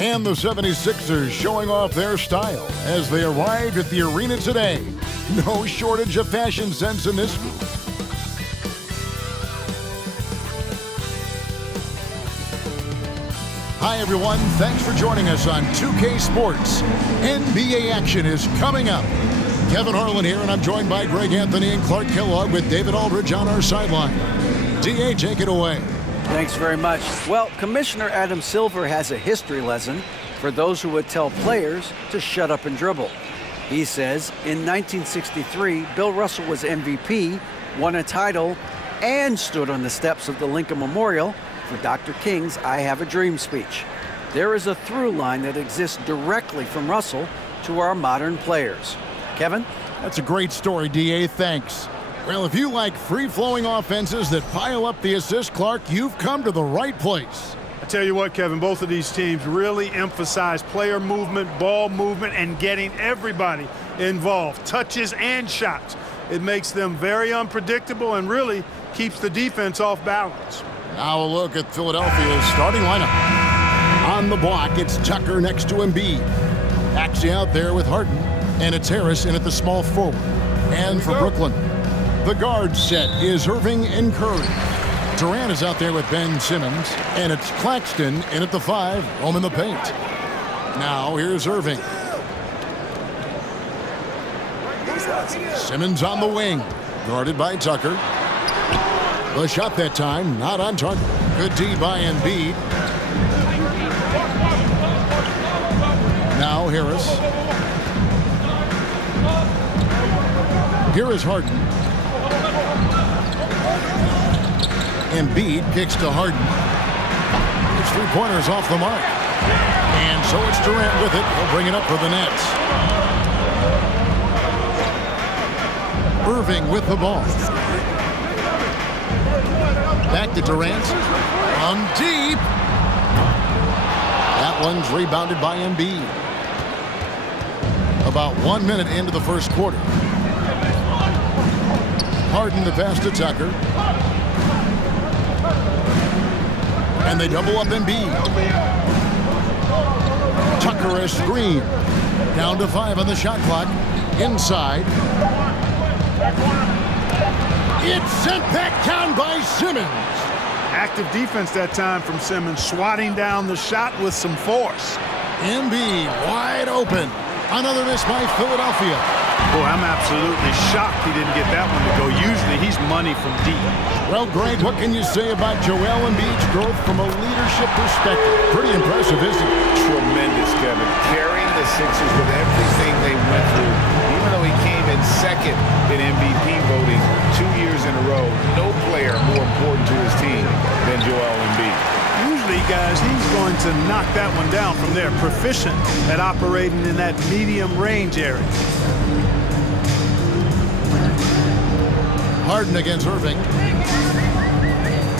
And the 76ers showing off their style as they arrived at the arena today. No shortage of fashion sense in this group. Hi everyone, thanks for joining us on 2K Sports. NBA action is coming up. Kevin Harlan here, and I'm joined by Greg Anthony and Clark Kellogg with David Aldridge on our sideline. DA, take it away. Thanks very much. Well, Commissioner Adam Silver has a history lesson for those who would tell players to shut up and dribble. He says in 1963, Bill Russell was MVP, won a title, and stood on the steps of the Lincoln Memorial for Dr. King's I Have a Dream speech. There is a through line that exists directly from Russell to our modern players. Kevin? That's a great story, DA. Thanks. Well, if you like free-flowing offenses that pile up the assist, Clark, you've come to the right place. I tell you what, Kevin, both of these teams really emphasize player movement, ball movement, and getting everybody involved, touches and shots. It makes them very unpredictable and really keeps the defense off balance. Now a look at Philadelphia's starting lineup. On the block, it's Tucker next to Embiid. Actually out there with Harden, and it's Harris in at the small forward. And for Brooklyn, the guard set is Irving and Curry. Durant is out there with Ben Simmons, and it's Claxton in at the 5, home in the paint. Now here's Irving. Simmons on the wing, guarded by Tucker. The shot that time, not on target. Good D by Embiid. Now Harris. Here is Harden. Embiid kicks to Harden. It's 3-pointers off the mark. And so it's Durant with it. He'll bring it up for the Nets. Irving with the ball. Back to Durant. On deep. That one's rebounded by Embiid. About 1 minute into the first quarter. Harden the pass to Tucker. And they double up Embiid. Tucker a screen. Down to 5 on the shot clock. Inside. It's sent back down by Simmons. Active defense that time from Simmons, swatting down the shot with some force. Embiid wide open. Another miss by Philadelphia. Boy, I'm absolutely shocked he didn't get that one to go. Usually he's money from deep. Well, Greg, what can you say about Joel Embiid's growth from a leadership perspective? Pretty impressive, isn't it? Tremendous, Kevin. Carrying the Sixers with everything they went through. Even though he came in second in MVP voting 2 years in a row, no player more important to his team than Joel Embiid. Usually, guys, he's going to knock that one down from there. Proficient at operating in that medium range area. Harden against Irving.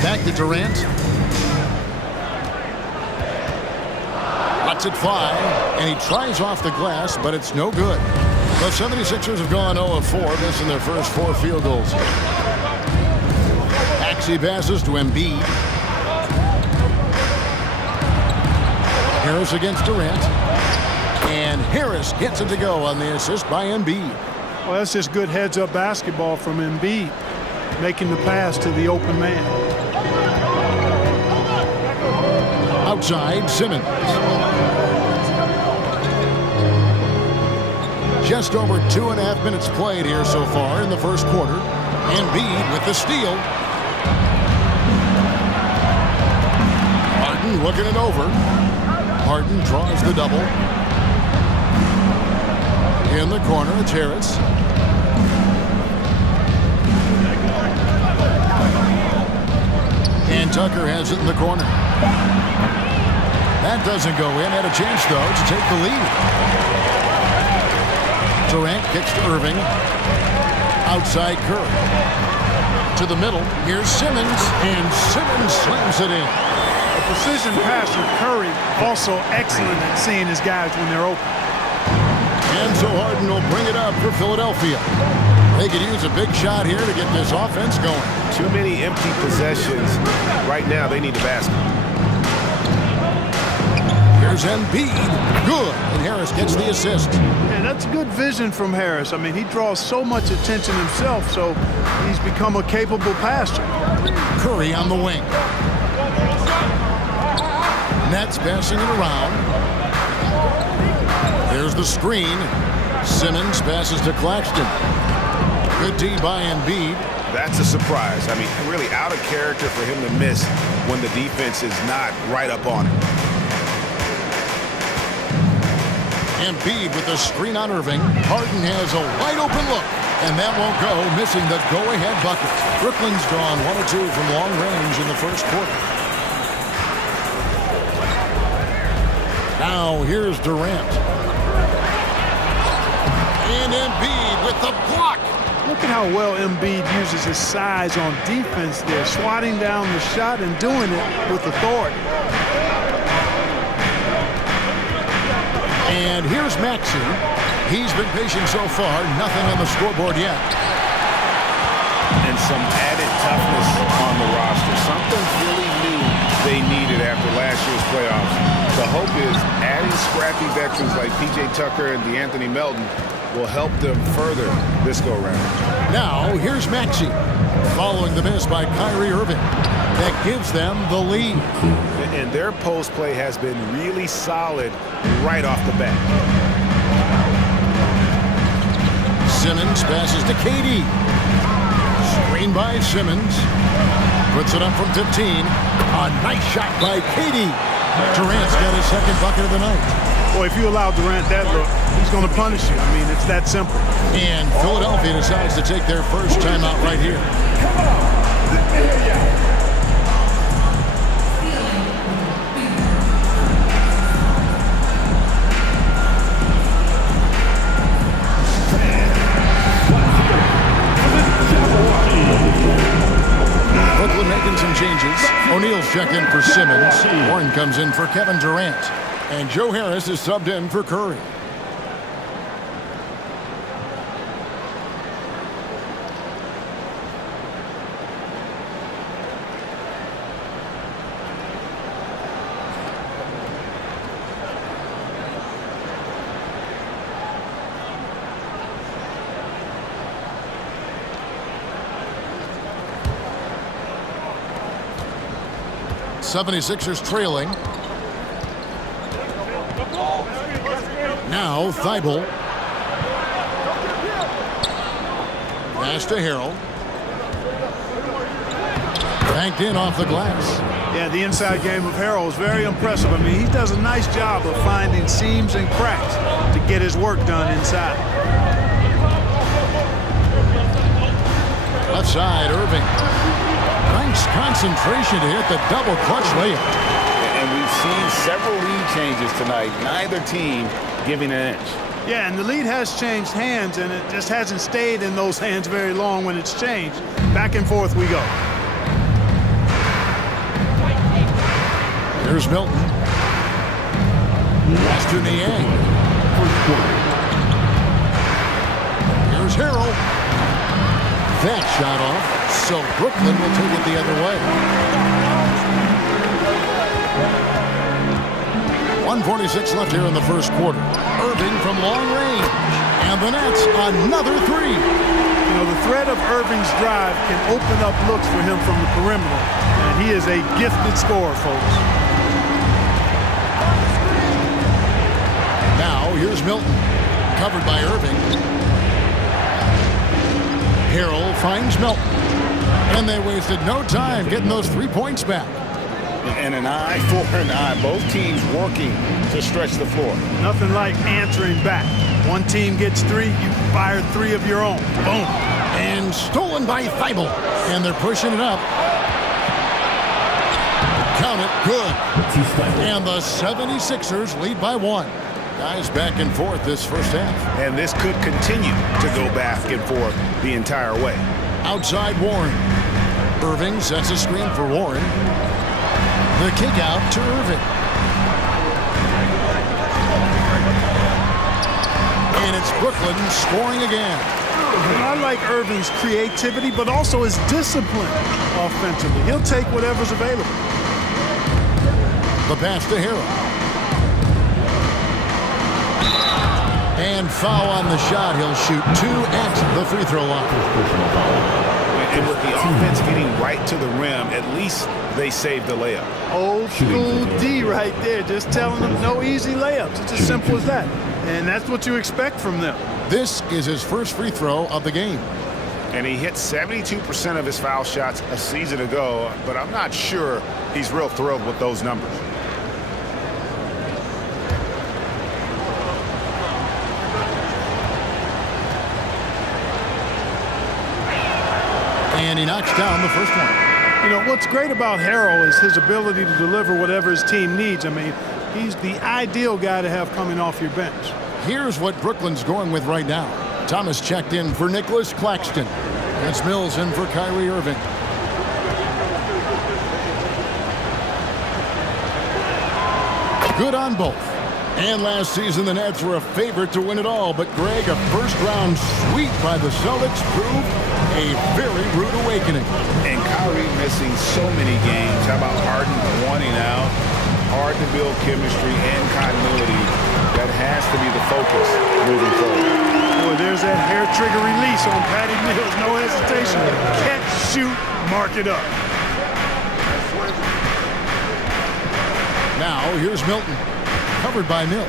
Back to Durant. Lots at 5, and he tries off the glass, but it's no good. The 76ers have gone 0 of 4, missing their first 4 field goals. Maxey passes to Embiid. Harris against Durant. And Harris gets it to go on the assist by Embiid. Well, that's just good heads-up basketball from Embiid, making the pass to the open man. Outside, Simmons. Just over 2.5 minutes played here so far in the first quarter. Embiid with the steal. Harden looking it over. Harden draws the double. In the corner, it's Harris. And Tucker has it in the corner. That doesn't go in. Had a chance, though, to take the lead. Durant kicks to Irving. Outside Curry. To the middle. Here's Simmons. And Simmons slams it in. A precision passer, Curry, also excellent at seeing his guys when they're open. And so Harden will bring it up for Philadelphia. They could use a big shot here to get this offense going. Too many empty possessions. Right now, they need the basket. Here's Embiid. Good. And Harris gets the assist. And that's good vision from Harris. I mean, he draws so much attention himself, so he's become a capable passer. Curry on the wing. Nets passing it around. There's the screen. Simmons passes to Claxton. Good D by Embiid. That's a surprise. I mean, really out of character for him to miss when the defense is not right up on him. Embiid with the screen on Irving. Harden has a wide open look, and that won't go, missing the go-ahead bucket. Brooklyn's drawn 1 or 2 from long range in the first quarter. Now here's Durant. And Embiid with the block. Look at how well Embiid uses his size on defense there, swatting down the shot and doing it with authority. And here's Maxey. He's been patient so far. Nothing on the scoreboard yet. And some added toughness on the roster. Something really new they needed after last year's playoffs. The hope is adding scrappy veterans like P.J. Tucker and DeAnthony Melton will help them further this go-round. Now, here's Maxey. Following the miss by Kyrie Irving. That gives them the lead. And their post play has been really solid right off the bat. Simmons passes to KD. Screen by Simmons. Puts it up from 15. A nice shot by KD. Durant's got his second bucket of the night. Boy, if you allow Durant that look, he's going to punish you. I mean, it's that simple. And Philadelphia decides to take their first timeout right here. 'Brooklyn making some changes. O'Neal's checked in for Simmons. Warren comes in for Kevin Durant. And Joe Harris is subbed in for Curry. '76ers trailing. Now Thibault. Pass to Harrell. Banked in off the glass. Yeah, the inside game of Harrell is very impressive. I mean, he does a nice job of finding seams and cracks to get his work done inside. Left side, Irving. Nice concentration to hit the double clutch layup. And we've seen several lead changes tonight. Neither team giving an inch. Yeah, and the lead has changed hands, and it just hasn't stayed in those hands very long when it's changed. Back and forth we go. Here's Milton. Pass to Niang. Here's Harrell. That shot off, so Brooklyn will take it the other way. 1:46 left here in the first quarter. Irving from long range. And the Nets, another three. You know, the threat of Irving's drive can open up looks for him from the perimeter. And he is a gifted scorer, folks. Now, here's Milton. Covered by Irving. Harrell finds Milton. And they wasted no time getting those 3 points back. And an eye for an eye. Both teams working to stretch the floor. Nothing like answering back. One team gets 3, you fire 3 of your own. Boom. And stolen by Thibault. And they're pushing it up. Count it. Good. And the 76ers lead by 1. Guys back and forth this first half. And this could continue to go back and forth the entire way. Outside Warren. Irving sets a screen for Warren. The kick out to Irving. And it's Brooklyn scoring again. And I like Irving's creativity, but also his discipline offensively. He'll take whatever's available. The pass to Harrell. And foul on the shot. He'll shoot 2 at the free throw line. And with the offense getting right to the rim, at least they saved the layup. Old school D right there, just telling them no easy layups. It's as simple as that. And that's what you expect from them. This is his first free throw of the game. And he hit 72% of his foul shots a season ago, but I'm not sure he's real thrilled with those numbers. And he knocks down the first one. You know, what's great about Harrell is his ability to deliver whatever his team needs. I mean, he's the ideal guy to have coming off your bench. Here's what Brooklyn's going with right now. Thomas checked in for Nicholas Claxton. That's Mills in for Kyrie Irving. Good on both. And last season, the Nets were a favorite to win it all. But, Greg, a first-round sweep by the Celtics proved a very rude awakening. And Kyrie missing so many games. How about Harden wanting out? Hard to build chemistry and continuity. That has to be the focus moving forward. Boy, there's that hair trigger release on Patty Mills. No hesitation. Catch, shoot, mark it up. Now, here's Milton. Covered by Mills.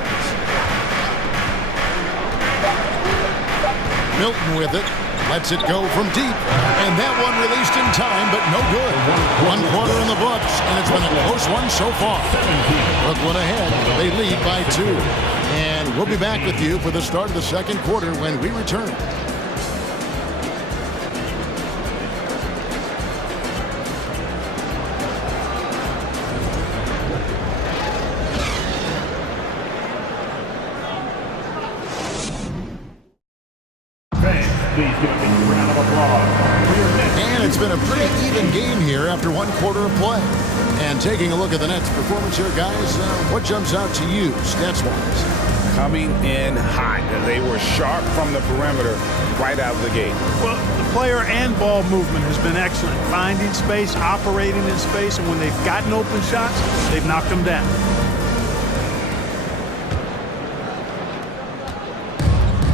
Milton with it. Lets it go from deep. And that one released in time, but no good. 1 quarter in the books, and it's been a close one so far. Brooklyn ahead. They lead by 2. And we'll be back with you for the start of the second quarter when we return. And it's been a pretty even game here after 1 quarter of play. And taking a look at the Nets' performance here, guys, what jumps out to you stats-wise? Coming in hot. They were sharp from the perimeter right out of the gate. Well, the player and ball movement has been excellent. Finding space, operating in space, and when they've gotten open shots, they've knocked them down.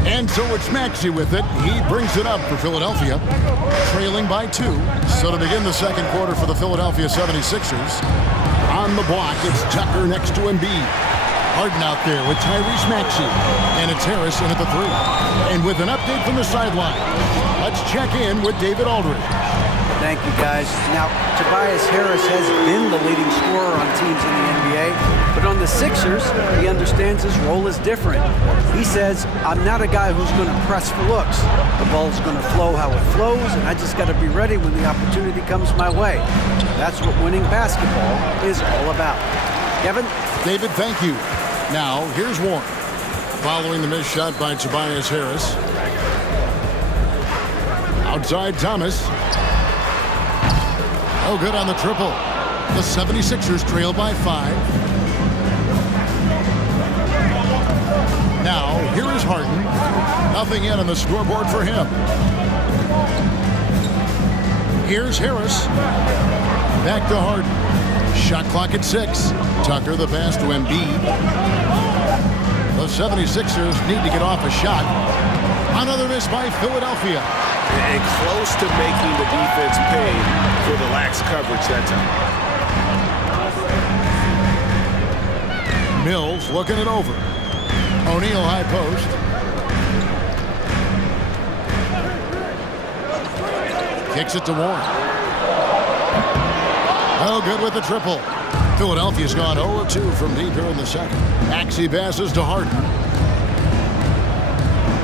And so it's Maxey with it. He brings it up for Philadelphia, trailing by 2. So to begin the second quarter for the Philadelphia 76ers, on the block, it's Tucker next to Embiid. Harden out there with Tyrese Maxey. And it's Harris in at the 3. And with an update from the sideline, let's check in with David Aldridge. Thank you, guys. Now, Tobias Harris has been the leading scorer on teams in the NBA, but on the Sixers, he understands his role is different. He says, I'm not a guy who's going to press for looks. The ball's going to flow how it flows, and I just got to be ready when the opportunity comes my way. That's what winning basketball is all about. Kevin? David, thank you. Now, here's Warren. Following the missed shot by Tobias Harris. Outside Thomas. Oh, good on the triple. The 76ers trail by 5. Now, here is Harden. Nothing yet on the scoreboard for him. Here's Harris. Back to Harden. Shot clock at 6. Tucker the pass to Embiid. The 76ers need to get off a shot. Another miss by Philadelphia. And close to making the defense pay for the lax coverage that time. Mills looking it over. O'Neal high post. Kicks it to Warren. Oh, good with the triple. Philadelphia's gone 0-2 from deep here in the second. Maxey passes to Harden.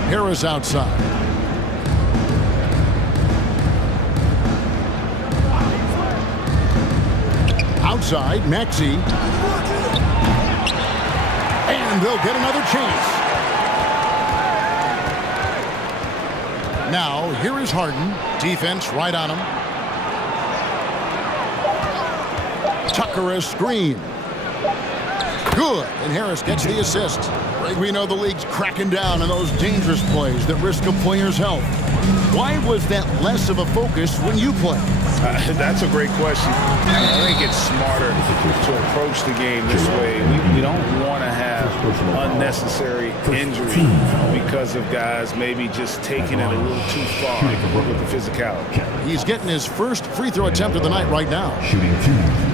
Harris outside. Outside, Maxey. And they'll get another chance. Now, here is Harden. Defense right on him. Tucker a screen. Good, and Harris gets the assist. We know the league's cracking down on those dangerous plays that risk a player's health. Why was that less of a focus when you play? That's a great question. I think it's smarter to approach the game this way. We don't want to have unnecessary injury because of guys maybe just taking it a little too far with the physicality. He's getting his first free throw attempt of the night right now. Shooting 2.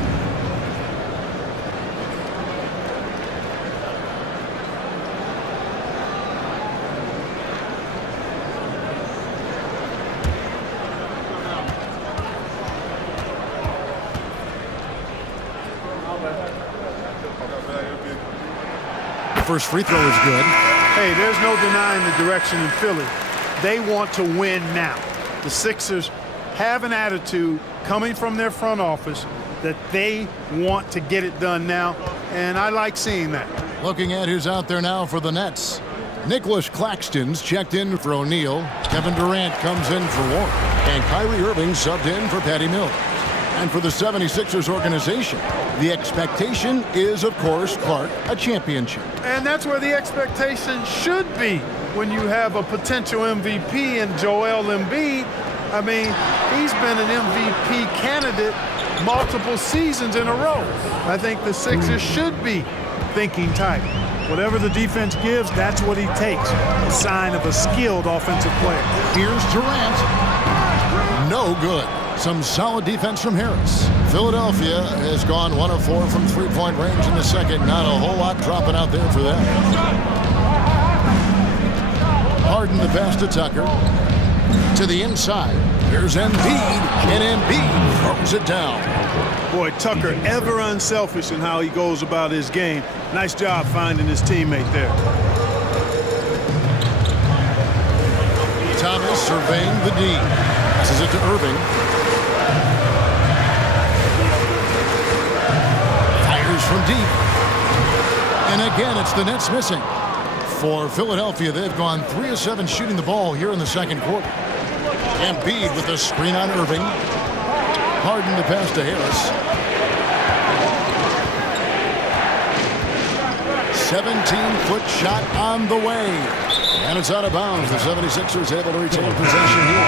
First free throw is good. Hey, there's no denying the direction in Philly. They want to win now. The Sixers have an attitude coming from their front office that they want to get it done now, and I like seeing that. Looking at who's out there now for the Nets. Nicholas Claxton's checked in for O'Neal. Kevin Durant comes in for Warren. And Kyrie Irving subbed in for Patty Mills. And for the 76ers organization, the expectation is, of course, Clark, a championship. And that's where the expectation should be when you have a potential MVP in Joel Embiid. I mean, he's been an MVP candidate multiple seasons in a row. I think the Sixers should be thinking tight. Whatever the defense gives, that's what he takes. A sign of a skilled offensive player. Here's Durant. No good. Some solid defense from Harris. Philadelphia has gone 1 of 4 from three-point range in the second. Not a whole lot dropping out there for them. Harden the pass to Tucker. To the inside. Here's Embiid. And Embiid throws it down. Boy, Tucker ever unselfish in how he goes about his game. Nice job finding his teammate there. Thomas surveying the D. Passes it to Irving. Fires from deep. And again, it's the Nets missing. For Philadelphia, they've gone 3 of 7 shooting the ball here in the second quarter. Embiid with the screen on Irving. Harden the pass to Harris. 17-foot shot on the way. And it's out of bounds. The 76ers able to retain possession here.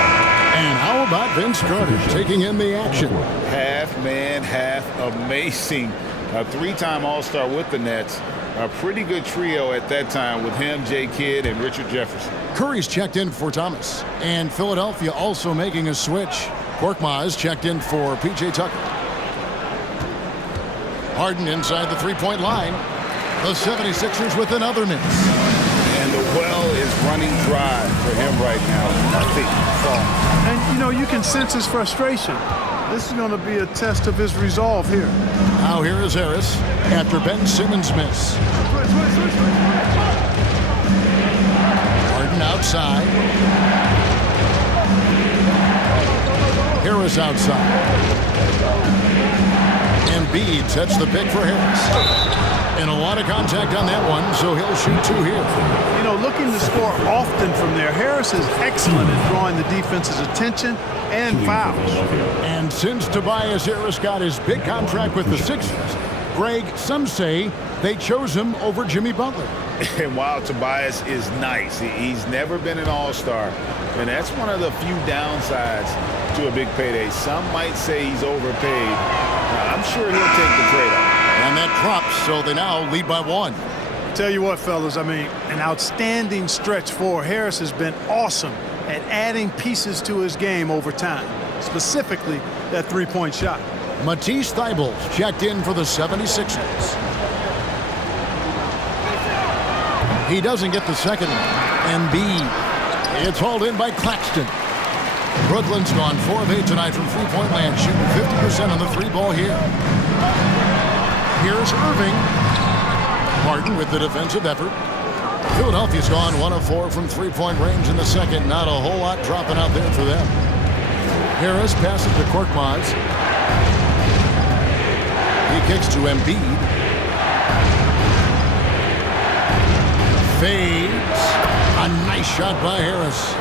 And how about Vince Carter taking in the action? Half man, half amazing. A 3-time All-Star with the Nets. A pretty good trio at that time with him, Jay Kidd, and Richard Jefferson. Curry's checked in for Thomas. And Philadelphia also making a switch. Korkmaz checked in for P.J. Tucker. Harden inside the three-point line. The 76ers with another miss. And the well is running dry for him right now. Nothing falling. And, you know, you can sense his frustration. This is going to be a test of his resolve here. Now here is Harris after Ben Simmons' miss. Harden outside. Harris outside. Embiid sets the pick for Harris. And a lot of contact on that one, so he'll shoot 2 here. You know, looking to score often from there. Harris is excellent at drawing the defense's attention and fouls. And since Tobias Harris got his big contract with the Sixers, Greg, some say they chose him over Jimmy Butler. And while Tobias is nice, he's never been an all-star. And that's one of the few downsides to a big payday. Some might say he's overpaid. Now, I'm sure he'll take the trade-off. And that drops, so they now lead by 1. Tell you what, fellas, I mean, an outstanding stretch for Harris has been awesome at adding pieces to his game over time, specifically that three-point shot. Matisse Thybulle checked in for the 76ers. He doesn't get the second one. Embiid. It's hauled in by Claxton. Brooklyn's gone 4 of 8 tonight from three-point land, shooting 50% on the 3-ball here. Here's Irving. Harden with the defensive effort. Philadelphia's gone 1 of 4 from three-point range in the second. Not a whole lot dropping out there for them. Harris passes to Korkmaz. He kicks to Embiid. Fades. A nice shot by Harris.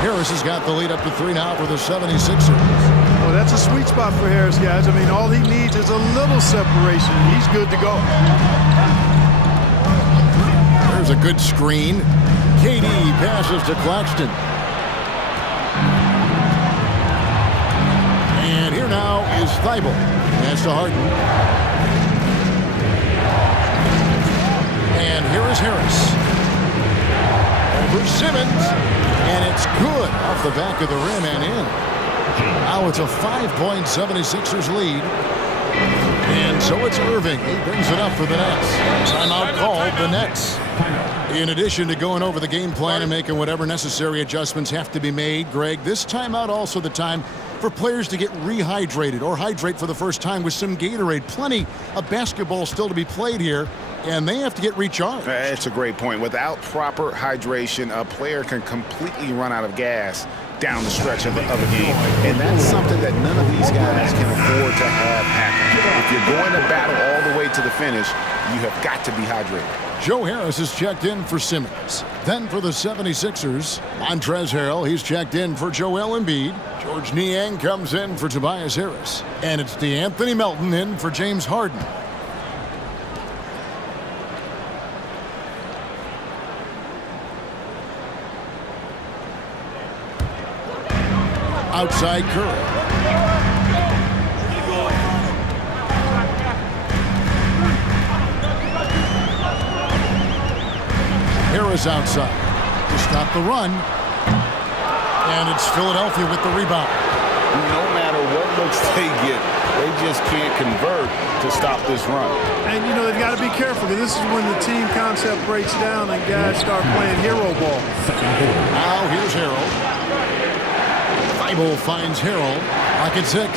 Harris has got the lead up to 3 now for the 76ers. Well, that's a sweet spot for Harris, guys. I mean, all he needs is a little separation. He's good to go. There's a good screen. KD passes to Claxton. And here now is Thibault. Pass to Harden. And here is Harris. Over Simmons. And it's good off the back of the rim and in. Now it's a 5-point 76ers lead. And so it's Irving. He brings it up for the Nets. Timeout called the Nets. In addition to going over the game plan and making whatever necessary adjustments have to be made, Greg, this timeout also the time for players to get rehydrated or hydrate for the first time with some Gatorade. Plenty of basketball still to be played here, and they have to get recharged. That's a great point. Without proper hydration, a player can completely run out of gas down the stretch of a game. And that's something that none of these guys can afford to have happen. If you're going to battle all the way to the finish, you have got to be hydrated. Joe Harris is checked in for Simmons. Then for the 76ers, Montrezl Harrell, he's checked in for Joel Embiid. George Niang comes in for Tobias Harris. And it's DeAnthony Melton in for James Harden. Outside Curry. Harris outside to stop the run. And it's Philadelphia with the rebound. No matter what looks they get, they just can't convert to stop this run. And, you know, they've got to be careful because this is when the team concept breaks down and guys start playing hero ball. Now here's Harrell. Thibault finds Harrell. Pocket 6.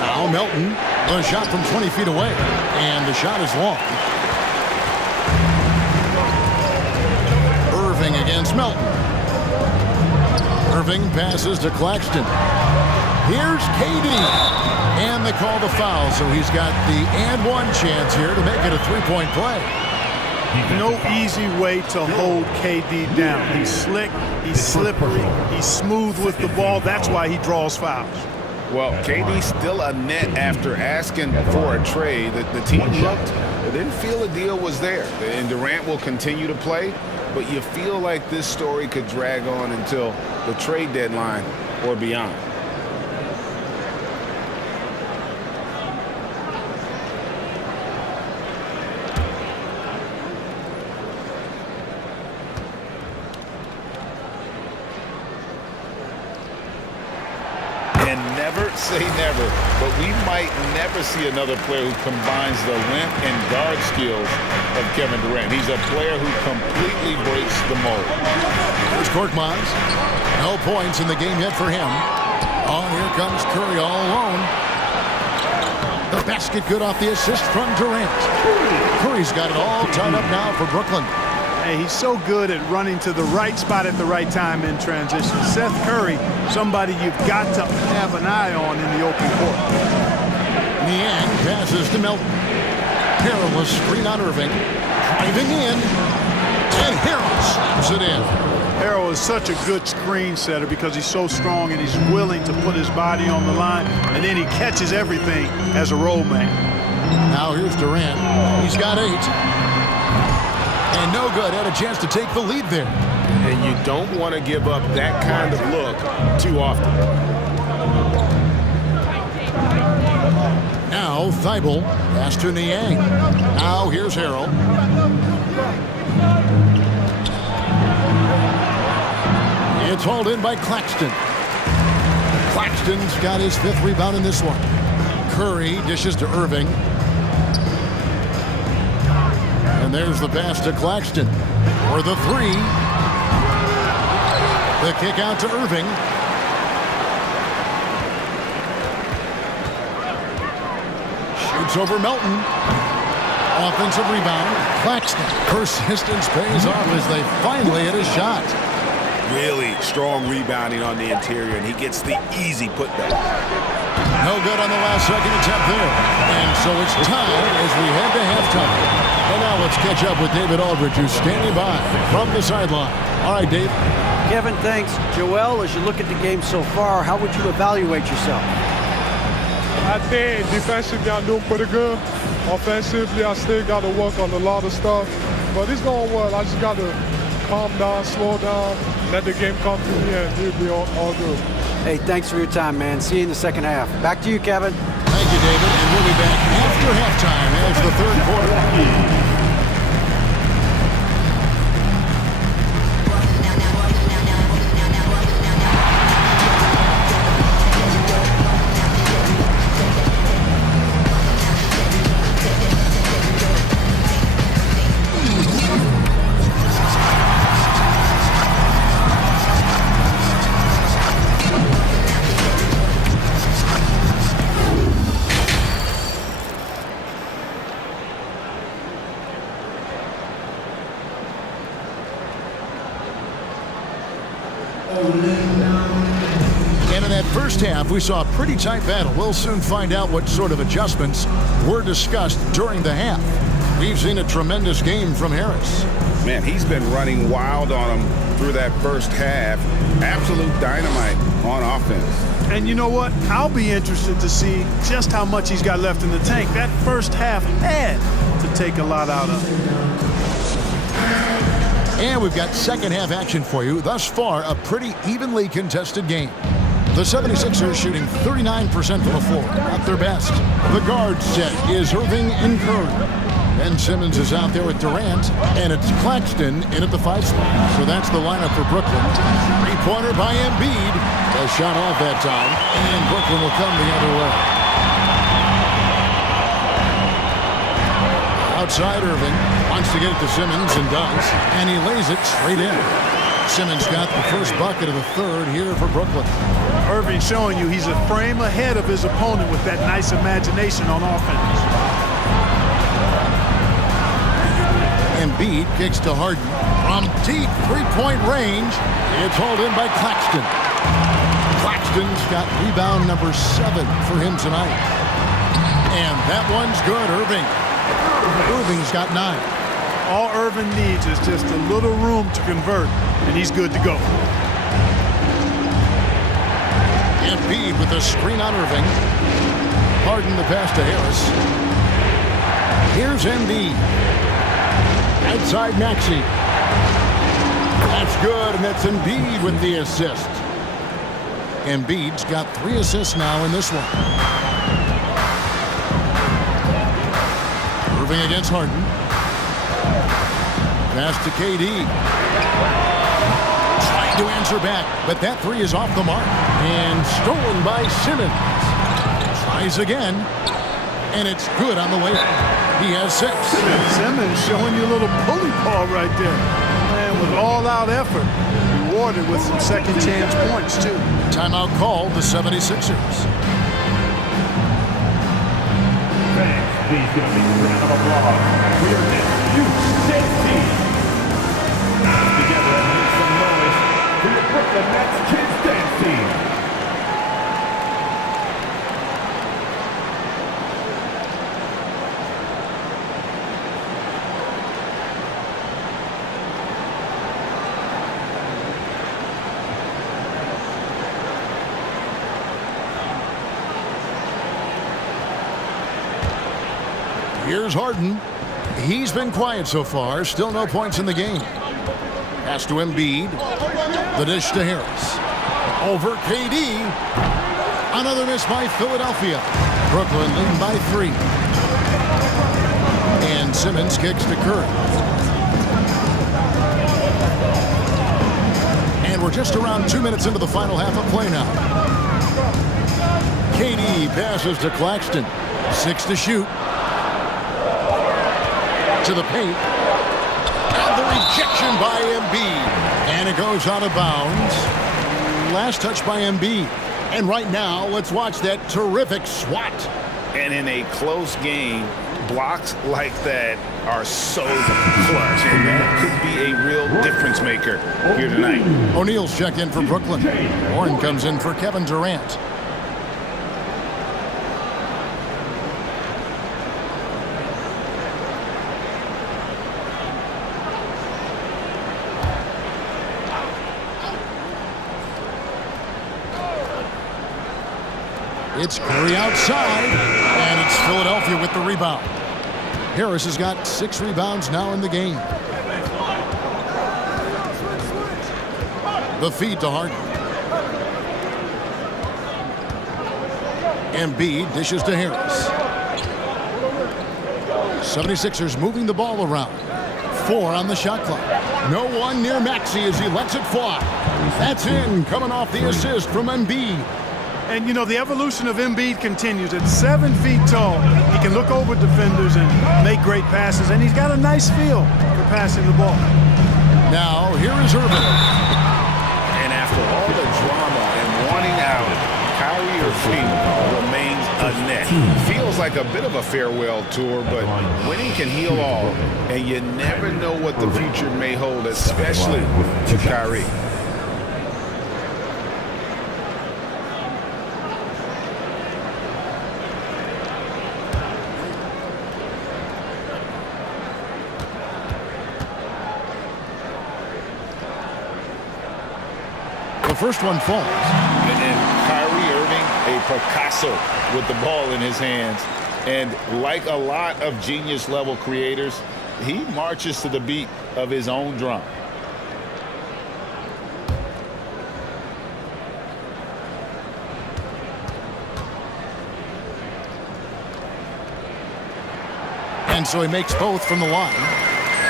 Now Melton. A shot from 20 feet away. And the shot is long. Irving against Melton. Irving passes to Claxton. Here's KD. And they call the foul. So he's got the and one chance here to make it a three-point play. No easy way to hold KD down. He's slick, he's slippery, he's smooth with the ball. That's why he draws fouls. Well, KD's still a net after asking for a trade. The team looked, they didn't feel a deal was there. And Durant will continue to play, but you feel like this story could drag on until the trade deadline or beyond. And never say never, but we might never see another player who combines the length and guard skills of Kevin Durant. He's a player who completely breaks the mold. Here's Korkmaz. No points in the game yet for him. Oh, here comes Curry all alone. The basket good off the assist from Durant. Curry's got it all tied up now for Brooklyn. Hey, he's so good at running to the right spot at the right time in transition. Seth Curry, somebody you've got to have an eye on in the open court. Niang passes to Melton. Harrell screen on Irving. Driving in. And Harrell slaps it in. Harrell is such a good screen setter because he's so strong and he's willing to put his body on the line, and then he catches everything as a roll man. Now here's Durant. He's got 8. And no good. Had a chance to take the lead there. And you don't want to give up that kind of look too often. Now Thibault pass to Niang. Now here's Harrell. It's hauled in by Claxton. Claxton's got his 5th rebound in this one. Curry dishes to Irving. And there's the pass to Claxton for the 3. The kick out to Irving. Shoots over Melton. Offensive rebound. Claxton. Persistence pays off as they finally hit a shot. Really strong rebounding on the interior, and he gets the easy putback. No good on the last second attempt there. And so it's tied as we head to halftime. And now let's catch up with David Aldridge, who's standing by from the sideline. All right, Dave. Kevin, thanks. Joel, as you look at the game so far, how would you evaluate yourself? I think defensively I'm doing pretty good. Offensively, I still got to work on a lot of stuff. But it's going well. I just got to calm down, slow down, let the game come to me, and it'll be all good. Hey, thanks for your time, man. See you in the second half. Back to you, Kevin. Thank you, David. And we'll be back after halftime as the third quarter. And in that first half, we saw a pretty tight battle. We'll soon find out what sort of adjustments were discussed during the half. We've seen a tremendous game from Harris. Man, he's been running wild on him through that first half. Absolute dynamite on offense. And you know what? I'll be interested to see just how much he's got left in the tank. That first half had to take a lot out of him. And we've got second half action for you. Thus far, a pretty evenly contested game. The 76ers shooting 39% from the floor, at their best. The guard set is Irving and Curry. Ben Simmons is out there with Durant, and it's Claxton in at the 5 spot. So that's the lineup for Brooklyn. Three-pointer by Embiid. A shot off that time, and Brooklyn will come the other way. Outside Irving, wants to get it to Simmons and does, and he lays it straight in. Simmons got the first bucket of the third here for Brooklyn. Irving showing you he's a frame ahead of his opponent with that nice imagination on offense. Embiid kicks to Harden from deep three-point range. It's hauled in by Claxton. Claxton's got rebound number 7 for him tonight. And that one's good. Irving's got 9. All Irving needs is just a little room to convert, and he's good to go. Embiid with a screen on Irving. Harden the pass to Harris. Here's Embiid. Outside Maxey. That's good, and that's Embiid with the assist. Embiid's got 3 assists now in this one. Irving against Harden. Pass to KD. Trying to answer back, but that 3 is off the mark. And stolen by Simmons. Tries again. And it's good on the way. He has 6. Simmons showing you a little bully ball right there. Man, with all-out effort. Rewarded with some second-chance points, too. Timeout called the 76ers. Please give a big round of applause for your Nets team. Together and make some noise for your Brooklyn Nets Kids Dance Team. Here's Harden. He's been quiet so far. Still no points in the game. Pass to Embiid. The dish to Harris. Over KD. Another miss by Philadelphia. Brooklyn leading by 3. And Simmons kicks to Curry. And we're just around 2 minutes into the final half of play now. KD passes to Claxton. 6 to shoot. To the paint. And the rejection by Embiid. And it goes out of bounds. Last touch by Embiid. And right now, let's watch that terrific swat. And in a close game, blocks like that are so clutch. And that could be a real difference maker here tonight. O'Neal's checked in for Brooklyn. Warren comes in for Kevin Durant. It's Curry outside, and it's Philadelphia with the rebound. Harris has got 6 rebounds now in the game. The feed to Harden. Embiid dishes to Harris. 76ers moving the ball around. 4 on the shot clock. No one near Maxey as he lets it fly. That's in, coming off the assist from Embiid. And, you know, the evolution of Embiid continues. At 7 feet tall, he can look over defenders and make great passes, and he's got a nice feel for passing the ball. Now, here is Irving. And after all the drama and wanting out, Kyrie Irving remains a Net. Feels like a bit of a farewell tour, but winning can heal all, and you never know what the future may hold, especially to Kyrie. The first one falls. And then Kyrie Irving, a Picasso with the ball in his hands. And like a lot of genius-level creators, he marches to the beat of his own drum. And so he makes both from the line.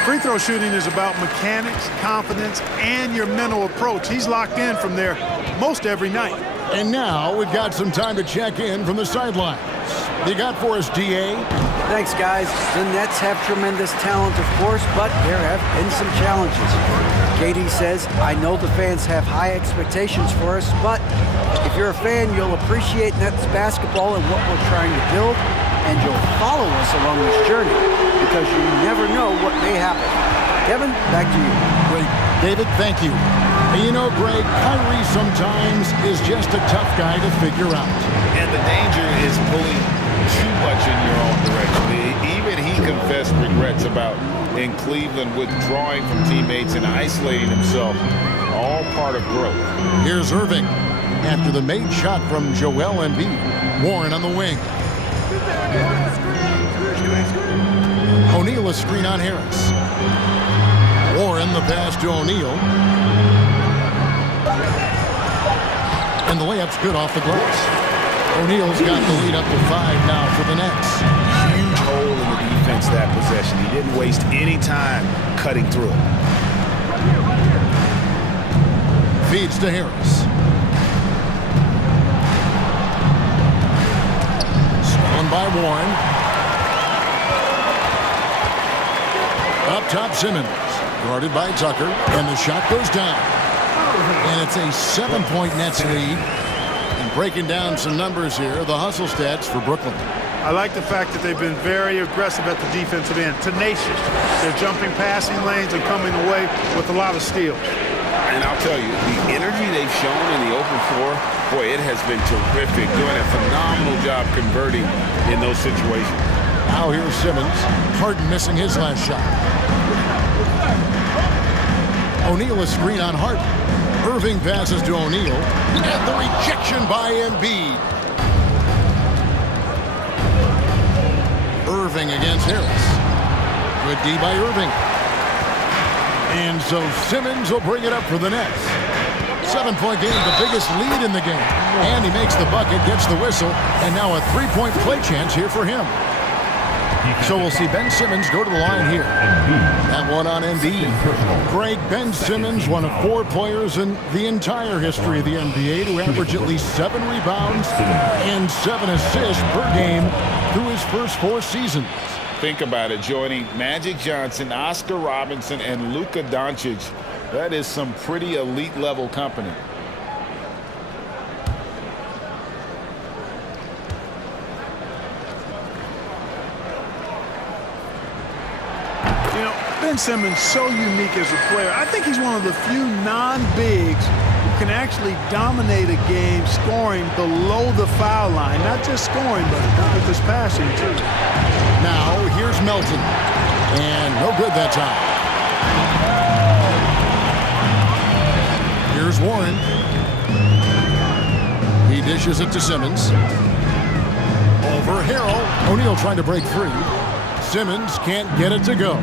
Free throw shooting is about mechanics, confidence, and your mental approach. He's locked in from there most every night. And now we've got some time to check in from the sidelines. You got for us, DA? Thanks, guys. The Nets have tremendous talent, of course, but there have been some challenges. KD says, I know the fans have high expectations for us, but if you're a fan, you'll appreciate Nets basketball and what we're trying to build, and you'll follow us along this journey because you never know what may happen. Kevin, back to you. Great. David, thank you. And you know, Greg, Kyrie sometimes is just a tough guy to figure out. And the danger is pulling too much in your own direction. Even he confessed regrets about in Cleveland withdrawing from teammates and isolating himself. All part of growth. Here's Irving after the made shot from Joel Embiid. Warren on the wing. O'Neal a screen on Harris. Warren the pass to O'Neal. And the layup's good off the glass. O'Neal's got the lead up to 5 now for the Nets. Huge hole in the defense that possession. He didn't waste any time cutting through. Feeds to Harris. Stolen by Warren. Up top, Simmons. Guarded by Tucker. And the shot goes down. And it's a 7-point Nets lead. And breaking down some numbers here, the hustle stats for Brooklyn. I like the fact that they've been very aggressive at the defensive end. Tenacious. They're jumping passing lanes and coming away with a lot of steals. And I'll tell you, the energy they've shown in the open floor, boy, it has been terrific. Doing a phenomenal job converting in those situations. Now here's Simmons. Harden missing his last shot. O'Neal a screen on Harden. Irving passes to O'Neal. And the rejection by Embiid. Irving against Harris. Good D by Irving. And so Simmons will bring it up for the Nets. 7-point game, the biggest lead in the game. And he makes the bucket, gets the whistle, and now a 3-point play chance here for him. So we'll see Ben Simmons go to the line here. That one on Embiid. Greg, Ben Simmons, one of 4 players in the entire history of the NBA to average at least 7 rebounds and 7 assists per game through his first 4 seasons. Think about it, joining Magic Johnson, Oscar Robinson, and Luka Doncic. That is some pretty elite level company. You know, Ben Simmons so unique as a player. I think he's one of the few non-bigs who can actually dominate a game scoring below the foul line. Not just scoring, but with his passing, too. Now, here's Melton. And no good that time. Here's Warren. He dishes it to Simmons. over Harrell. O'Neal trying to break free. Simmons can't get it to go.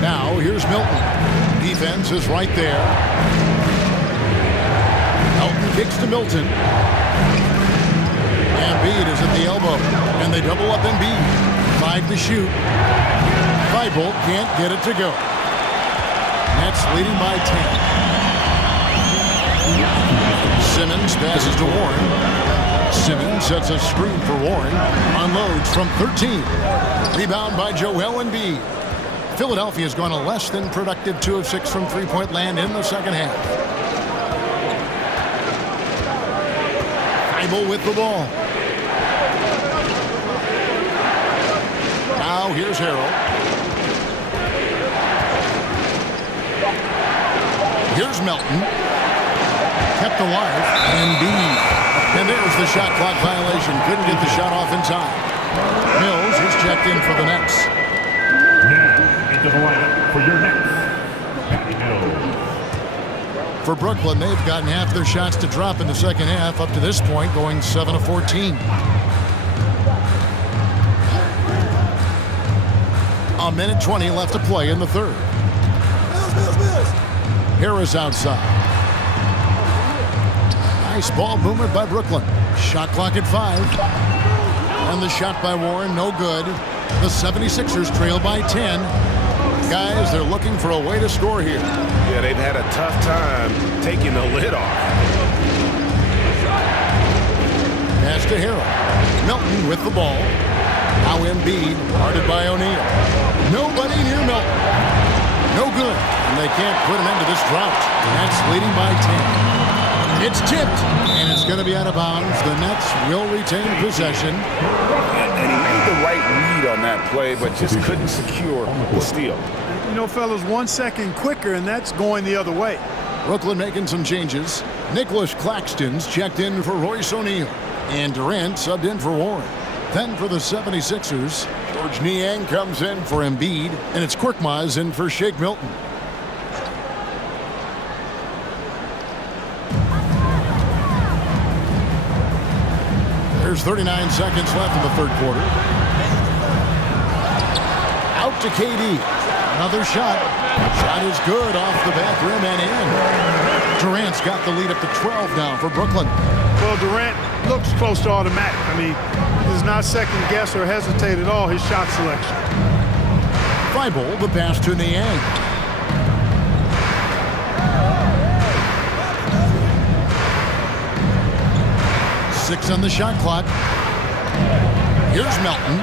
Now here's Milton. Defense is right there. Elton kicks to Milton. Embiid is at the elbow. And they double up Embiid. 5 to shoot. Thibault can't get it to go. Nets leading by 10. Simmons passes to Warren. Simmons sets a screen for Warren. Unloads from 13. Rebound by Joel Embiid. Philadelphia has gone a less than productive 2 of 6 from three-point land in the second half. Thibault with the ball. Now here's Harrell. Here's Melton. Kept alive. Embiid. And there's the shot clock violation. Couldn't get the shot off in time. Mills is checked in for the Nets. Now into the lineup for your Nets, Patty Mills. For Brooklyn, they've gotten half their shots to drop in the second half up to this point, going 7 of 14. A minute 20 left to play in the third. Harris outside. Nice ball movement by Brooklyn. Shot clock at 5. And the shot by Warren, no good. The 76ers trail by 10. Guys, they're looking for a way to score here. Yeah, they've had a tough time taking the lid off. Pass to Harrell. Milton with the ball. Now Embiid, guarded by O'Neal. Nobody near Milton. No good. And they can't put an end to this drought. Nets leading by 10. It's tipped, and it's going to be out of bounds. The Nets will retain possession. And he made the right read on that play, but just couldn't secure the steal. You know, fellas, 1 second quicker, and that's going the other way. Brooklyn making some changes. Nicholas Claxton's checked in for Royce O'Neal. And Durant subbed in for Warren. Then for the 76ers, George Niang comes in for Embiid, and it's Korkmaz in for Shake Milton. There's 39 seconds left in the third quarter. Out to KD. Another shot. Shot is good off the back rim and in. Durant's got the lead up to 12 now for Brooklyn. Well, Durant looks close to automatic. I mean, he does not second guess or hesitate at all his shot selection. Thibault, the pass to Niang. Six on the shot clock. Here's Melton.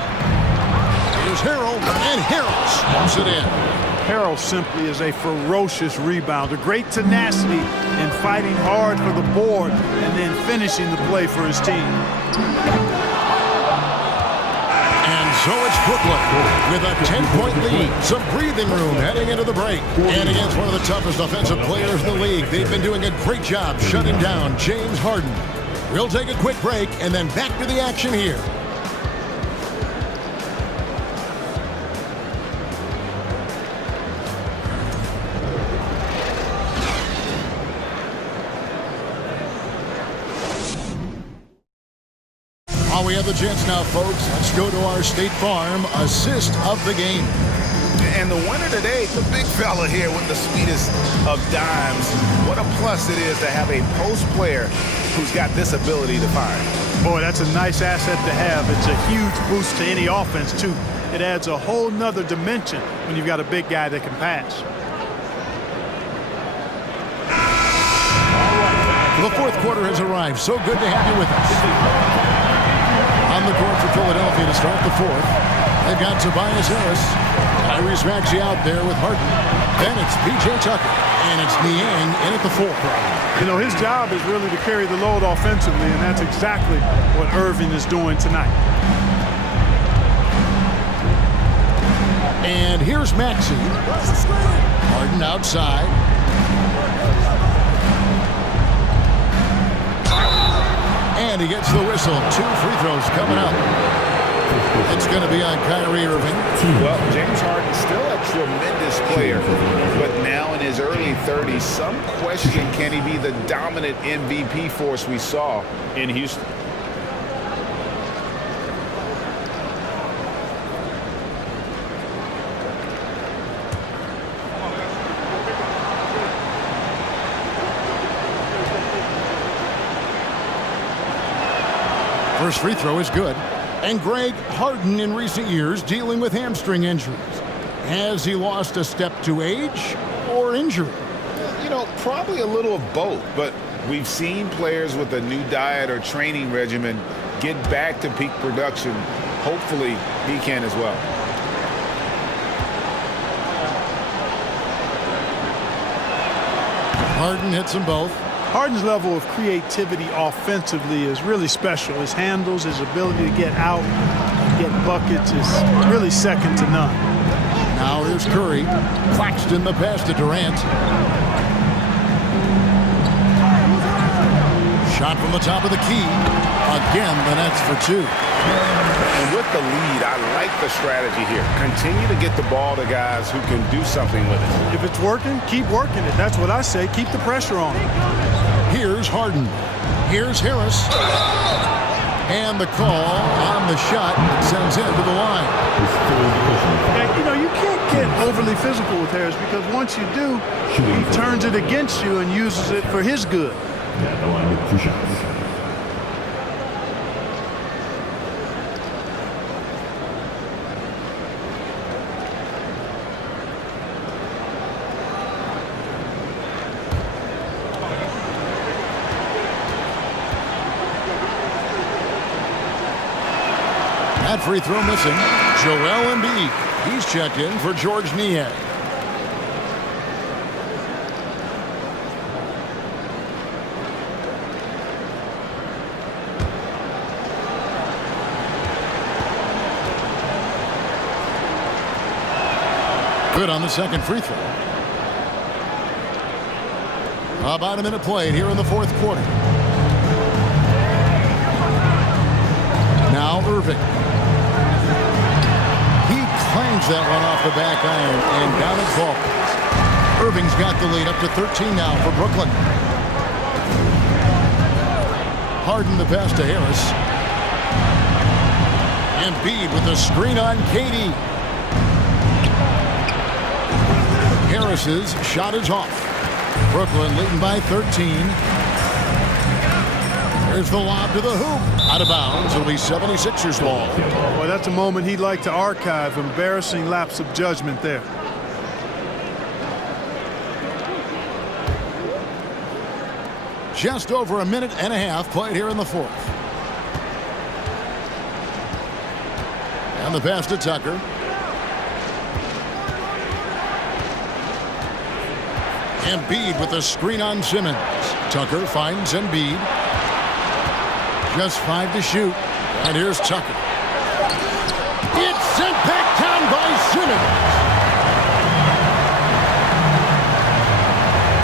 Here's Harrell, and Harrell stumps it in. Harrell simply is a ferocious rebounder. Great tenacity in fighting hard for the board and then finishing the play for his team. And so it's Brooklyn with a 10-point lead. Some breathing room heading into the break. And against one of the toughest offensive players in the league, they've been doing a great job shutting down James Harden. We'll take a quick break and then back to the action here. While we have the chance now, folks, let's go to our State Farm assist of the game. And the winner today, the big fella here with the sweetest of dimes. What a plus it is to have a post player who's got this ability to fire. Boy, that's a nice asset to have. It's a huge boost to any offense, too. It adds a whole nother dimension when you've got a big guy that can pass. The fourth quarter has arrived. So good to have you with us. On the court for Philadelphia to start the fourth. They've got Tobias Harris. Tyrese Maxey out there with Harden. Then it's P.J. Tucker. And it's Niang in at the fourth. You know, his job is really to carry the load offensively, and that's exactly what Irving is doing tonight. And here's Maxey. Harden outside. And he gets the whistle. 2 free throws coming up. It's going to be on Kyrie Irving. Well, James Harden's still a tremendous player, but now in his early 30s, some question, can he be the dominant MVP force we saw in Houston? First free throw is good. And Greg, Harden in recent years dealing with hamstring injuries. Has he lost a step to age or injury? You know, probably a little of both, but we've seen players with a new diet or training regimen get back to peak production. Hopefully, he can as well. Harden hits them both. Harden's level of creativity offensively is really special. His handles, his ability to get out and get buckets is really second to none. Now here's Curry. Claxton the pass to Durant. Shot from the top of the key. Again, the Nets for two. And with the lead, I like the strategy here. Continue to get the ball to guys who can do something with it. If it's working, keep working it. That's what I say. Keep the pressure on him. Here's Harden. Here's Harris. And the call on the shot that sends him to the line. And, you know, you can't get overly physical with Harris because once you do, he turns it against you and uses it for his good. At the line with 2 shots. That free throw missing. Joel Embiid. He's checked in for George Niang. Good on the second free throw. About a minute played here in the fourth quarter. Now Irving. He claims that one off the back iron and down it falls. Irving's got the lead up to 13 now for Brooklyn. Harden the pass to Harris. Embiid with the screen on KD. Harris's shot is off. Brooklyn leading by 13. There's the lob to the hoop. Out of bounds. It'll be 76ers ball. Well, that's a moment he'd like to archive. Embarrassing lapse of judgment there. Just over a minute and a half played here in the fourth. And the pass to Tucker. Embiid with the screen on Simmons. Tucker finds Embiid. Just 5 to shoot. And here's Tucker. It's sent back down by Simmons.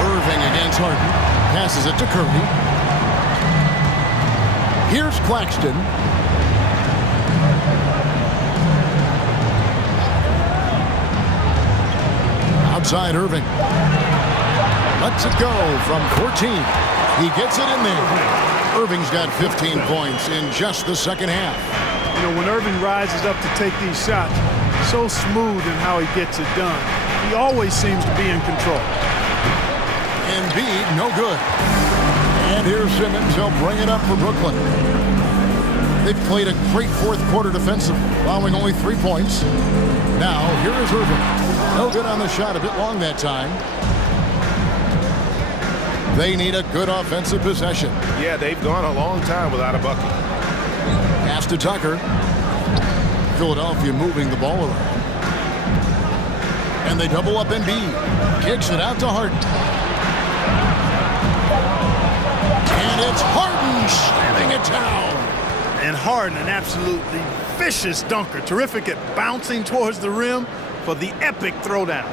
Irving against Harden. Passes it to Curry. Here's Claxton. Outside Irving. Lets it go from 14. He gets it in there. Irving's got 15 points in just the second half. You know, when Irving rises up to take these shots, so smooth in how he gets it done. He always seems to be in control. Embiid, no good. And here's Simmons. He'll bring it up for Brooklyn. They've played a great fourth quarter defensively, allowing only 3 points. Now, here is Irving. No good on the shot, a bit long that time. They need a good offensive possession. Yeah, they've gone a long time without a bucket. Pass to Tucker. Philadelphia moving the ball around. And they double up Embiid. Kicks it out to Harden. And it's Harden slamming it down. And Harden, an absolutely vicious dunker. Terrific at bouncing towards the rim for the epic throwdown.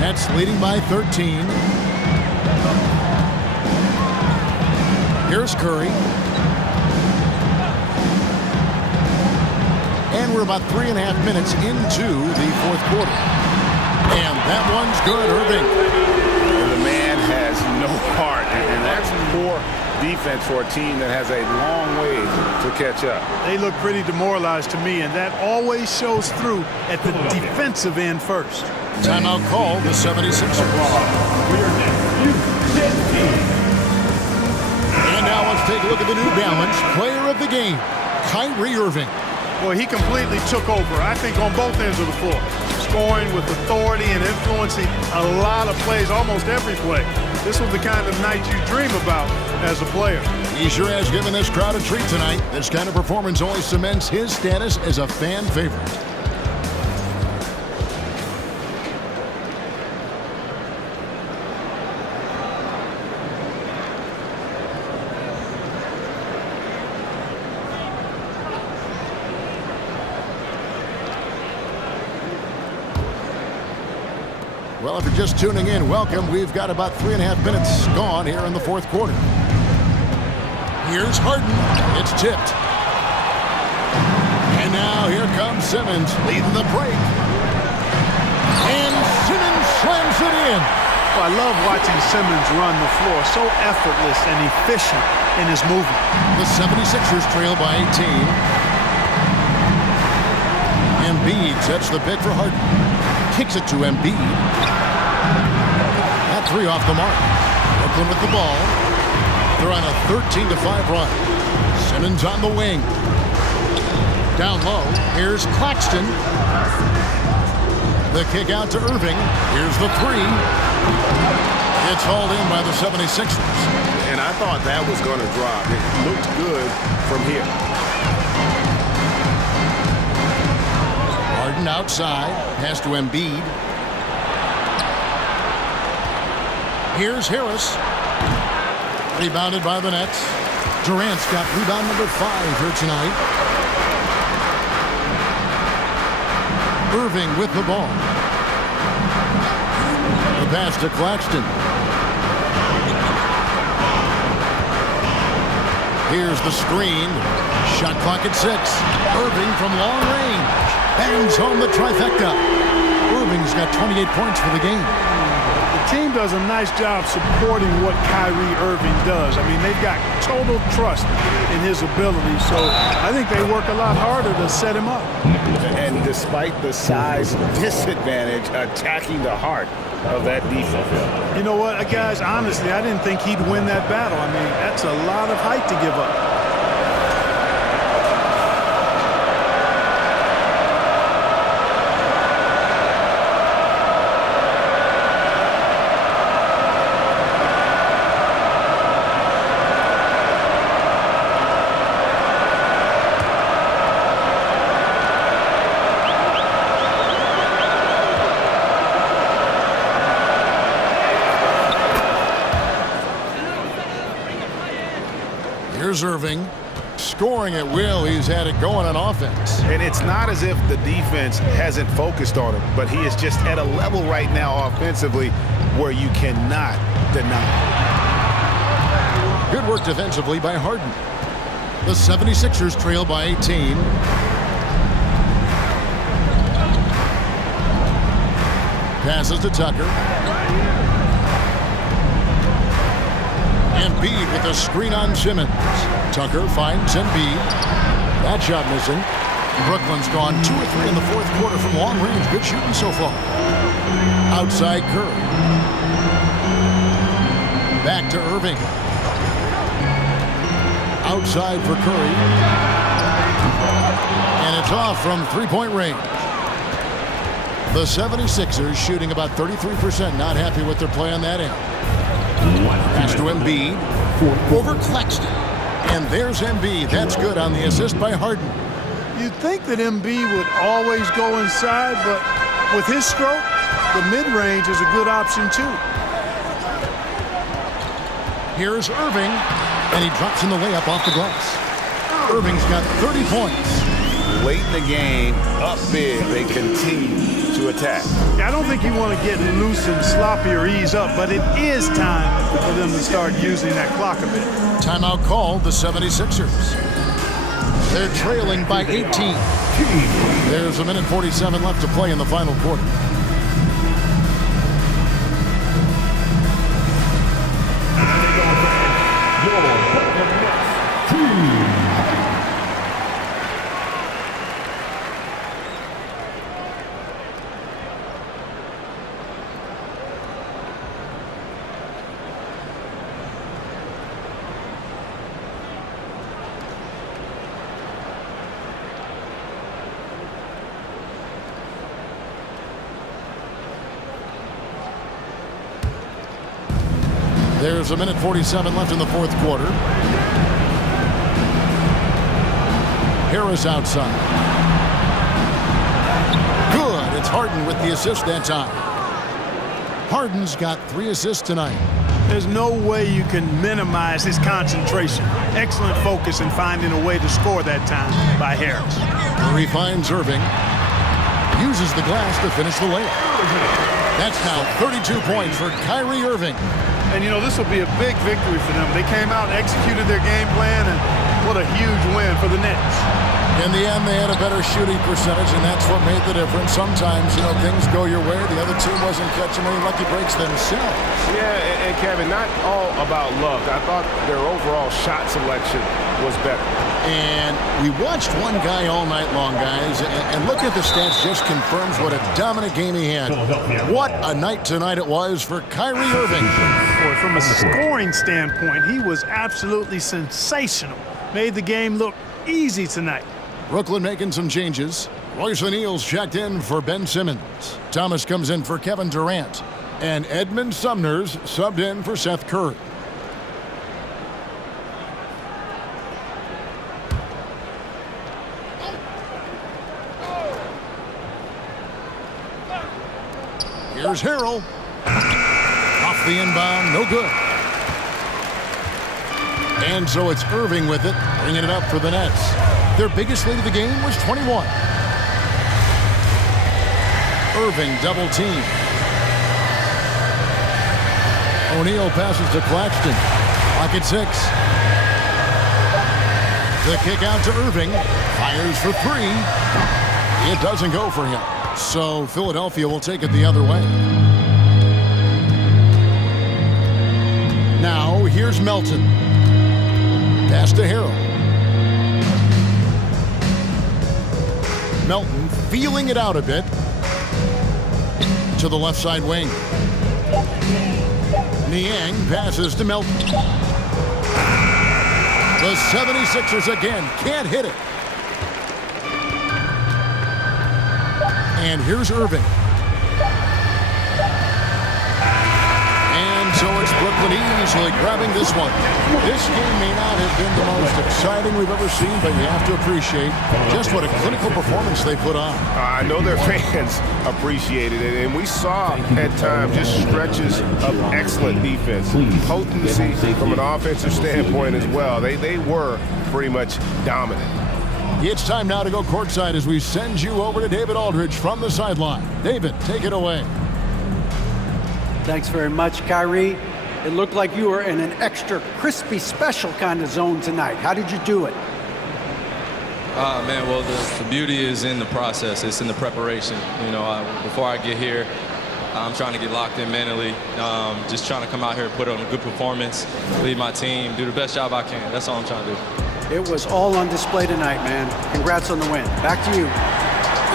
Nets leading by 13. Here's Curry. And we're about 3.5 minutes into the fourth quarter. And that one's good, Irving. The man has no heart, and that's poor defense for a team that has a long way to catch up. They look pretty demoralized to me, and that always shows through at the defensive end first. Timeout call, the 76ers. And now let's take a look at the New Balance player of the game, Kyrie Irving. Well, he completely took over, I think, on both ends of the floor. Scoring with authority and influencing a lot of plays, almost every play. This was the kind of night you dream about as a player. He sure has given this crowd a treat tonight. This kind of performance only cements his status as a fan favorite. Well, if you're just tuning in, welcome. We've got about 3.5 minutes gone here in the fourth quarter. Here's Harden. It's tipped. And now here comes Simmons leading the break. And Simmons slams it in. Well, I love watching Simmons run the floor. So effortless and efficient in his movement. The 76ers trail by 18. Embiid sets the pick for Harden. Kicks it to Embiid. That three off the mark. Brooklyn with the ball. They're on a 13-5 run. Simmons on the wing. Down low. Here's Claxton. The kick out to Irving. Here's the three. It's hauled in by the 76ers. And I thought that was going to drop. It looked good from here. Harden outside. Pass to Embiid. Here's Harris. Rebounded by the Nets. Durant's got rebound number 5 here tonight. Irving with the ball. The pass to Claxton. Here's the screen. Shot clock at 6. Irving from long range. Bangs home the trifecta. Irving's got 28 points for the game. The team does a nice job supporting what Kyrie Irving does. I mean, they've got total trust in his ability, so I think they work a lot harder to set him up. And despite the size disadvantage, attacking the heart of that defense. You know what, guys, honestly, I didn't think he'd win that battle. I mean, that's a lot of height to give up. Here's Irving. Scoring at will. He's had it going on offense. And it's not as if the defense hasn't focused on him, but he is just at a level right now offensively where you cannot deny. Good work defensively by Harden. The 76ers trail by 18. Passes to Tucker. Embiid with a screen on Simmons. Tucker finds Embiid. That shot missing. Brooklyn's gone 2 or 3 in the fourth quarter from long range. Good shooting so far. Outside Curry. Back to Irving. Outside for Curry. And it's off from three-point range. The 76ers shooting about 33%. Not happy with their play on that end. Pass to Embiid. Over Claxton. And there's Embiid. That's good on the assist by Harden. You'd think that Embiid would always go inside, but with his stroke, the mid-range is a good option too. Here's Irving. And he drops in the layup off the glass. Irving's got 30 points. late in the game, up big, they continue to attack. Yeah, I don't think you want to get loose and sloppy or ease up, but it is time for them to start using that clock a bit. Timeout called the 76ers. They're trailing by 18. There's a minute 47 left to play in the final quarter. There's a minute 47 left in the fourth quarter. Harris outside. Good. It's Harden with the assist that time. Harden's got 3 assists tonight. There's no way you can minimize his concentration. Excellent focus in finding a way to score that time by Harris. Murray finds Irving. Uses the glass to finish the layup. That's now 32 points for Kyrie Irving. And, you know, this will be a big victory for them. They came out and executed their game plan, and what a huge win for the Nets. In the end, they had a better shooting percentage, and that's what made the difference. Sometimes, you know, things go your way. The other team wasn't catching any lucky breaks themselves. Yeah, and Kevin, not all about luck. I thought their overall shot selection was better. And we watched one guy all night long, guys, and look at the stats, just confirms what a dominant game he had. What a night tonight it was for Kyrie Irving. Boy, from a scoring standpoint, he was absolutely sensational. Made the game look easy tonight. Brooklyn making some changes. Royce O'Neal's checked in for Ben Simmons. Thomas comes in for Kevin Durant. And Edmund Sumner's subbed in for Seth Curry. Here's Harrell. Off the inbound, no good. And so it's Irving with it, bringing it up for the Nets. Their biggest lead of the game was 21. Irving double team. O'Neal passes to Claxton. Clock at 6. The kick out to Irving. Fires for 3. It doesn't go for him. So Philadelphia will take it the other way. Now here's Melton. Pass to Harrell. Melton feeling it out a bit. To the left side wing. Niang passes to Melton. The 76ers again can't hit it. And here's Irving. And so it's Brooklyn easily grabbing this one. This game may not have been the most exciting we've ever seen, but you have to appreciate just what a clinical performance they put on. I know their fans appreciated it, and we saw at times just stretches of excellent defense. Potency from an offensive standpoint as well. They were pretty much dominant. It's time now to go courtside as we send you over to David Aldridge from the sideline. David, take it away. Thanks very much, Kyrie. It looked like you were in an extra crispy special kind of zone tonight. How did you do it? Man, well, the beauty is in the process. It's in the preparation. You know, before I get here, I'm trying to get locked in mentally. Just trying to come out here and put on a good performance, lead my team, do the best job I can. That's all I'm trying to do. It was all on display tonight, man. Congrats on the win. Back to you.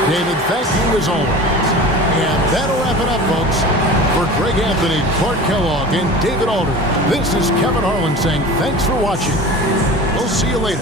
David, thank you as always. And that'll wrap it up, folks. For Greg Anthony, Clark Kellogg, and David Aldridge, this is Kevin Harlan saying thanks for watching. We'll see you later.